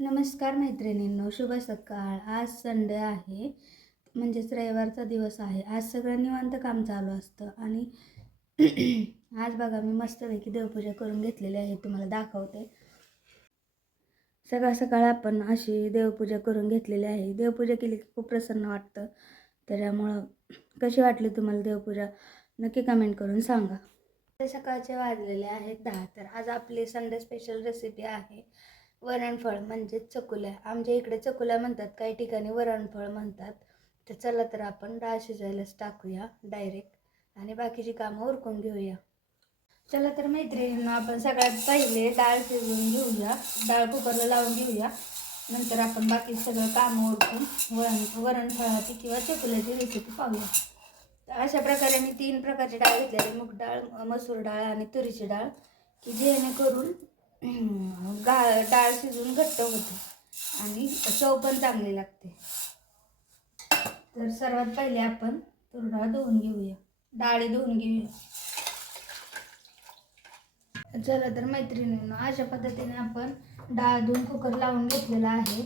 नमस्कार मैत्रिणींनो शुभ सकाळ. आज संडे आहे म्हणजेच रविवारचा दिवस आहे. आज सगळं निवांत काम चालू असतं आणि आज बघा मी मस्तपैकी देवपूजा करून घेतलेली आहे तुम्हाला दाखवते. सकाळ सकाळ आपण अशी देवपूजा करून घेतलेली आहे. देवपूजा केली की खूप प्रसन्न वाटतं. त्याच्यामुळं कशी वाटली तुम्हाला देवपूजा? नक्की कमेंट करून सांगा. ते सकाळचे वाजलेले आहेत दहा तर आज आपली संडे स्पेशल रेसिपी आहे. वरणफळ म्हणजेच चकुल्या. आमच्या इकडे चकुल्या म्हणतात काही ठिकाणी वरणफळ म्हणतात. तर चला तर आपण डाळ शिजायलाच टाकूया डायरेक्ट आणि बाकीची कामं उरकून घेऊया. चला तर मैत्रिणींना आपण सगळ्यात पहिले डाळ शिजवून घेऊया. डाळ कुकरला लावून घेऊया. नंतर आपण बाकी सगळं कामं उरकून वरण वरणफळाची किंवा चकुल्याची रेसिपी पाहूया. तर अशा प्रकारे मी तीन प्रकारची डाळ घेतलेली मूग डाळ मसूर डाळ आणि तुरीची डाळ. की जेणेकरून गा डाळ शिजून घट्ट होते. आणि चव पण चांगली लागते. तर सर्वात पहिले आपण तुरडा धुवून घेऊया. डाळी धुवून घेऊया. चला तर मैत्रिणींनो अशा पद्धतीने आपण डाळ धुवून कुकर लावून घेतलेला आहे.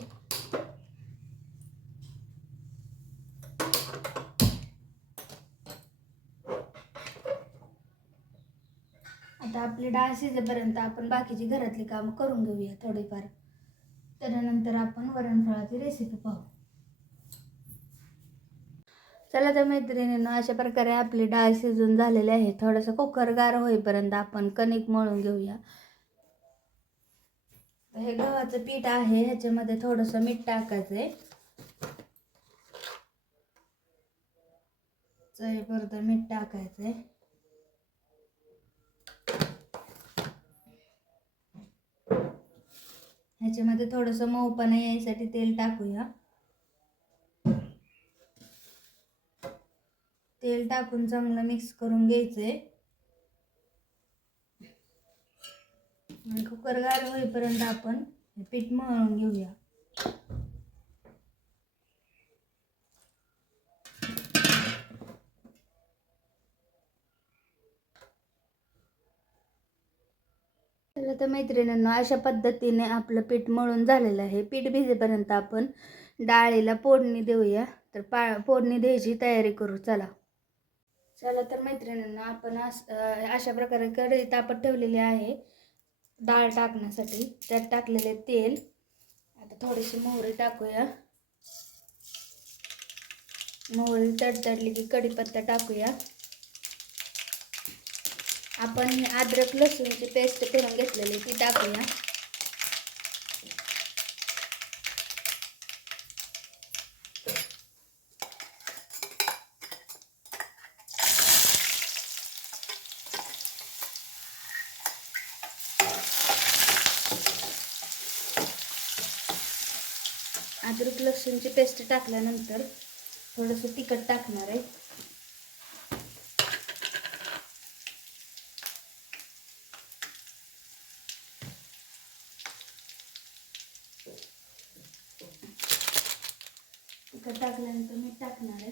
आता आपली डाळ शिजेपर्यंत आपण बाकीची घरातली कामं करून घेऊया थोडीफार. त्यानंतर आपण वरणफळाची रेसिपी पाहू. चला तर मैत्रिणीनं अशा प्रकारे आपली डाळ शिजून झालेली आहे. थोडंसं कुकर गार होईपर्यंत आपण कणिक मळून घेऊया. हे गव्हाचं पीठ आहे ह्याच्यामध्ये थोडंसं मीठ टाकायचं आहे चवीपुरतं मीठ टाकायचं आहे ह्याच्यामध्ये थोडंसं मऊपणा यायसाठी तेल टाकूया. तेल टाकून चांगलं मिक्स करून घ्यायचंय. आणि कुकर गार होईपर्यंत आपण पीठ मळून घेऊया. चला तर मैत्रिणींनो अशा पद्धतीने आपलं पीठ मळून झालेलं आहे. पीठ भिजेपर्यंत आपण डाळीला फोडणी देऊया. तर पा फोडणी द्यायची तयारी करू. चला. चला तर मैत्रिणींना आपण अस- अशा प्रकारे कढई तापत ठेवलेली आहे डाळ टाकण्यासाठी. त्यात टाकलेले तेल. आता थोडीशी मोहरी टाकूया. मोहरी तडतडली की कढीपत्ता टाकूया. आपण अद्रक लसूणची पेस्ट करून घेतलेली ती टाकूया. अद्रक लसूणची पेस्ट टाकल्यानंतर थोडंसं तिखट टाकणार आहे. तिखट टाकल्यानंतर मीठ टाकणार आहे.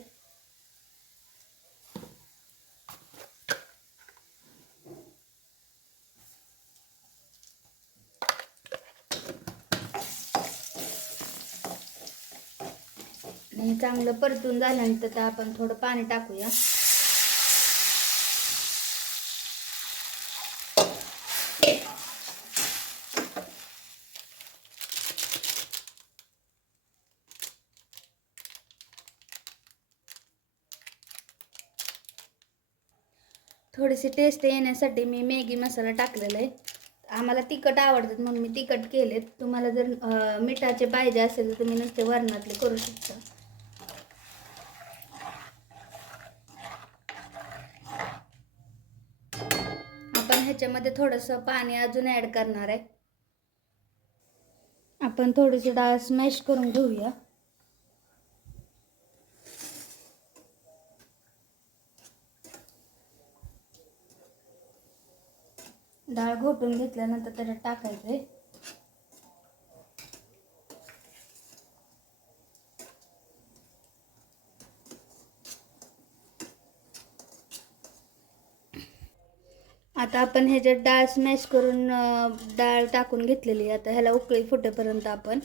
आणि चांगलं परतून झाल्यानंतर आपण थोडं पाणी टाकूया. थोडीशी टेस्ट येण्यासाठी मी मॅगी मसाला टाकलेला आहे. आम्हाला तिखट आवडतात म्हणून मी तिखट केलेत. तुम्हाला जर मिठाचे पाहिजे असेल तर तुम्ही नुसते वरणातले करू शकता. आपण ह्याच्यामध्ये थोडंसं पाणी अजून ॲड करणार आहे. आपण थोडीशी डाळ स्मॅश करून घेऊया. डाळ घोटून घेतल्यानंतर त्याला टाकायचे. आता आपण ह्याच्यात डाळ स्मॅश करून डाळ टाकून घेतलेली आहे. आता ह्याला उकळी फुटेपर्यंत आपण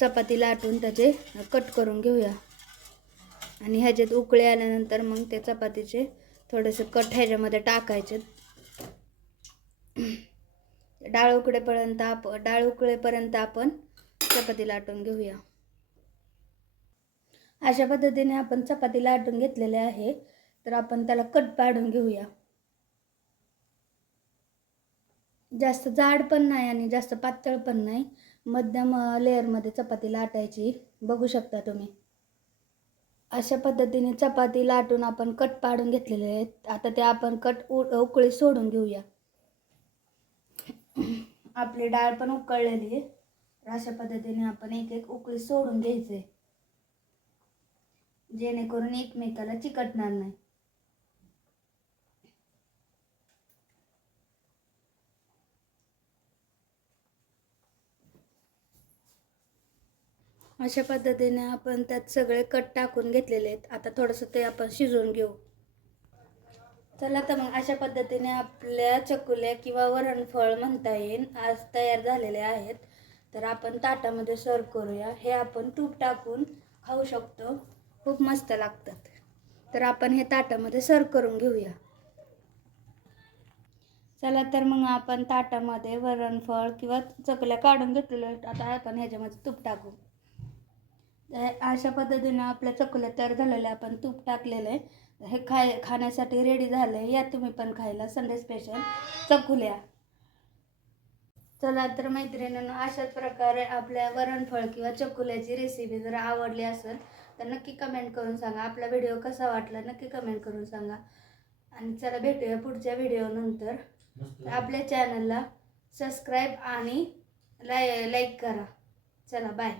चपाती लाटून त्याचे कट करून घेऊया. आणि ह्याच्यात उकळी आल्यानंतर मग ते चपातीचे थोडेसे कट ह्याच्यामध्ये टाकायचे. डाळ उकडेपर्यंत आप डाळ उकळेपर्यंत आपण चपाती लाटून घेऊया. अशा पद्धतीने आपण चपाती लाटून घेतलेले आहे तर आपण त्याला कट पाडून घेऊया. जास्त जाड पण नाही आणि जास्त पातळ पण नाही. मध्यम लेअरमध्ये चपाती लाटायची. बघू शकता तुम्ही. अशा पद्धतीने चपाती लाटून आपण कट पाडून घेतलेले आहेत. आता ते आपण कट उ उकळी सोडून घेऊया. आपली डाळ पण उकळलेली आहे. अशा पद्धतीने आपण एक एक उकळी सोडून घ्यायचे जेणेकरून एकमेकाला चिकटणार नाही. अशा पद्धतीने आपण त्यात सगळे कट टाकून घेतलेले आहेत. आता थोडंसं ते आपण शिजवून घेऊ. चला तर मग अशा पद्धतीने आपल्या चकुल्या किंवा वरणफळ म्हणता येईल आज तयार झालेले आहेत. तर आपण ताटामध्ये सर्व करूया. हे आपण तूप टाकून खाऊ शकतो. खूप मस्त लागतात. तर आपण हे ताटामध्ये सर्व करून घेऊया. चला तर मग आपण ताटामध्ये वरणफळ किंवा चकल्या काढून घेतलेल्या आता आपण ह्याच्यामध्ये तूप टाकू. अशा पद्धतीनं आपल्या चकुल्या तयार झालेल्या आपण तूप टाकलेलं आहे. हे खाय खाण्यासाठी रेडी झालं आहे या तुम्ही पण खायला संडे स्पेशल चकुल्या. चला तर मैत्रिणींनो अशाच प्रकारे आपल्या वरणफळ किंवा चकुल्याची रेसिपी जर आवडली असेल तर नक्की कमेंट करून सांगा. आपला व्हिडिओ कसा वाटला नक्की कमेंट करून सांगा. आणि चला भेटूया पुढच्या व्हिडिओनंतर आपल्या चॅनलला सबस्क्राईब आणि लाय लाईक करा. चला बाय